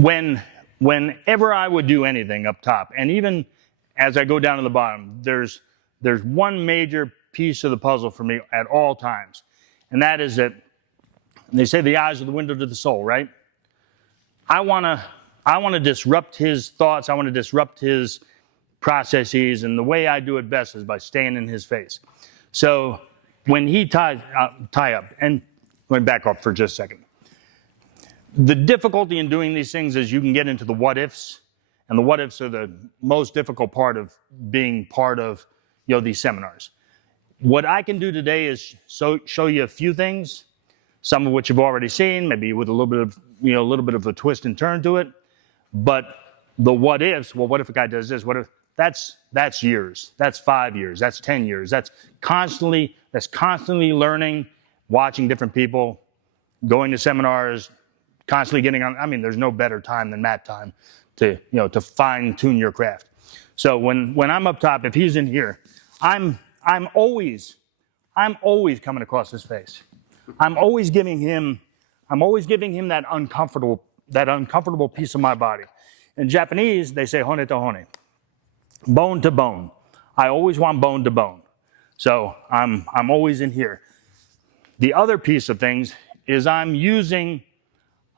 whenever I would do anything up top, and even as I go down to the bottom, there's one major piece of the puzzle for me at all times, and that is that they say the eyes are the window to the soul, right? I want to disrupt his thoughts. I want to disrupt his processes, and the way I do it best is by staying in his face. So when he tie up, and let me back up for just a second. The difficulty in doing these things is you can get into the what ifs, and the what ifs are the most difficult part of being part of these seminars. What I can do today is show you a few things, some of which you've already seen, maybe with a little bit of a twist and turn to it. But the what ifs, well, what if a guy does this? What if that's years, that's 5 years, that's 10 years, that's constantly learning, watching different people, going to seminars, constantly getting on. I mean, there's no better time than mat time to fine tune your craft. So when I'm up top, if he's in here, I'm always coming across his face. I'm always giving him that uncomfortable piece of my body. In Japanese, they say Hon-to-Hon, bone to bone. I always want bone to bone. So I'm always in here. The other piece of things is I'm going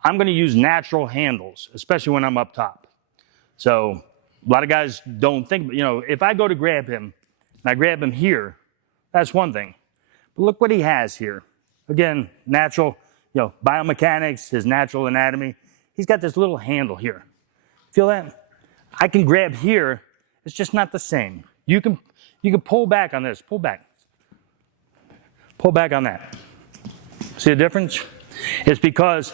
to use natural handles, especially when I'm up top. So a lot of guys don't think, if I go to grab him and I grab him here, that's one thing. But look what he has here. Again, natural, biomechanics, his natural anatomy. He's got this little handle here. Feel that? I can grab here. It's just not the same. You can pull back on this. Pull back. Pull back on that. See the difference? It's because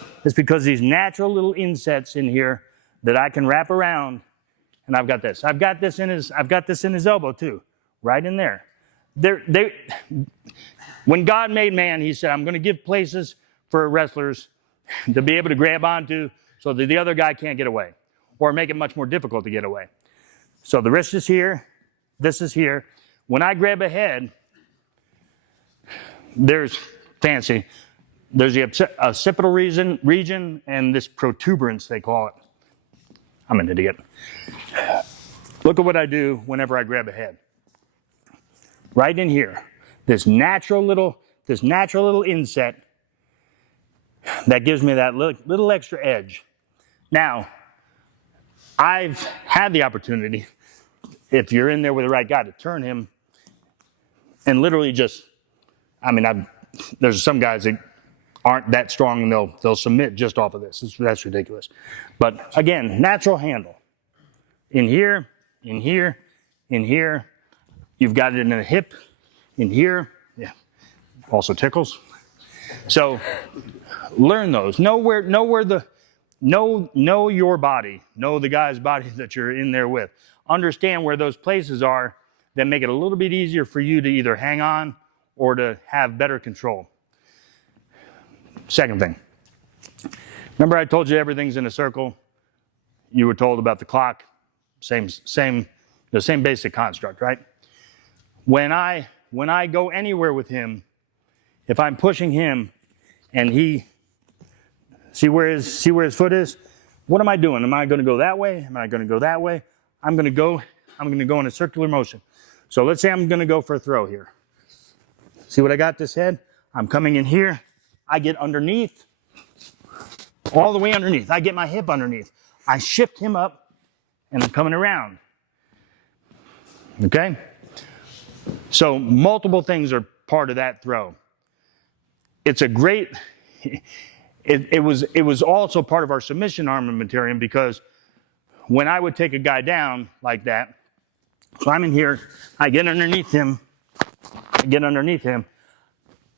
these natural little insets in here that I can wrap around, and I've got this. I've got this in his elbow too, right in there. When God made man, he said, I'm going to give places for wrestlers to be able to grab onto so that the other guy can't get away, or make it much more difficult to get away. So the wrist is here, this is here. When I grab a head, there's the occipital region and this protuberance, they call it. I'm an idiot. Look at what I do whenever I grab a head. Right in here, this natural little inset that gives me that little extra edge. Now, I've had the opportunity, if you're in there with the right guy, to turn him and literally there's some guys that aren't that strong and they'll submit just off of this. That's ridiculous. But again, natural handle. In here, in here, in here. You've got it in the hip, in here. Yeah, also tickles. So learn those. Know your body. Know the guy's body that you're in there with. Understand where those places are that make it a little bit easier for you to either hang on or to have better control. Second thing. Remember I told you everything's in a circle? You were told about the clock. The same basic construct, right? When I go anywhere with him, if I'm pushing him and he see where his foot is, what am I doing? Am I going to go that way? Am I going to go that way? I'm going to go in a circular motion. So let's say I'm going to go for a throw here. See what I got this head? I'm coming in here. I get underneath, all the way underneath. I get my hip underneath. I shift him up and I'm coming around. Okay? So multiple things are part of that throw. It's a great, it was also part of our submission armamentarium, because when I would take a guy down like that, so I'm in here, I get underneath him,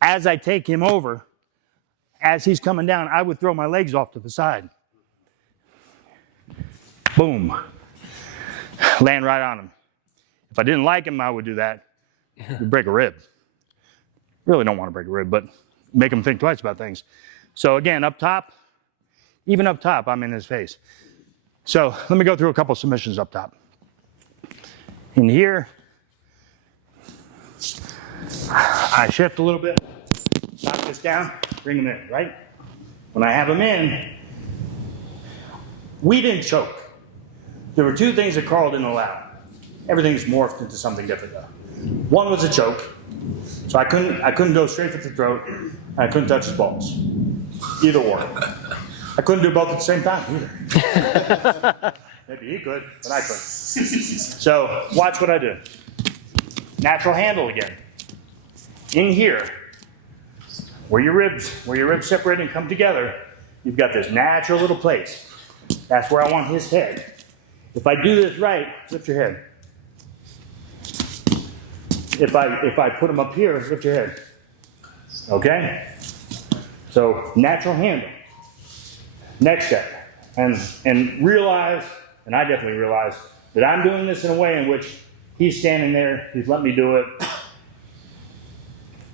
as I take him over, as he's coming down, I would throw my legs off to the side. Boom. Land right on him. If I didn't like him, I would do that. You'd break a rib. Really don't want to break a rib, but make him think twice about things. So again, up top, even up top, I'm in his face. So let me go through a couple submissions up top. In here, I shift a little bit, knock this down, bring him in, right? When I have him in, we didn't choke. There were two things that Carl didn't allow. Everything's morphed into something different though. One was a choke, so I couldn't go straight for the throat, and I couldn't touch his balls. Either or. I couldn't do both at the same time either. Maybe he could, but I couldn't. So watch what I do. Natural handle again. In here, where your ribs separate and come together, you've got this natural little place. That's where I want his head. If I do this right, lift your head. If I put him up here, lift your head. Okay? So natural handle. Next step. And realize, and I definitely realize, that I'm doing this in a way in which he's standing there, he's letting me do it.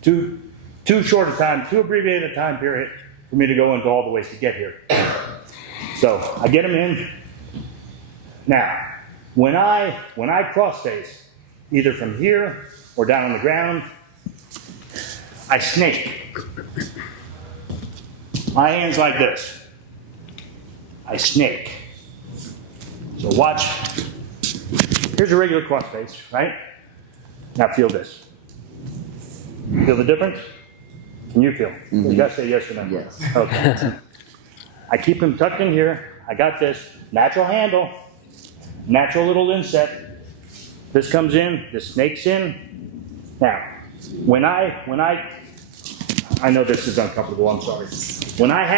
Too short a time, too abbreviated a time period for me to go into all the ways to get here. So I get him in. Now, when I cross face, either from here or down on the ground, I snake. My hand's like this. I snake. So watch. Here's a regular cross face, right? Now feel this. Feel the difference? Can you feel? You gotta say yes or no. Yes. Okay. I keep him tucked in here. I got this natural handle, natural little inset. This comes in, this snakes in. Now, when I know this is uncomfortable, I'm sorry. When I have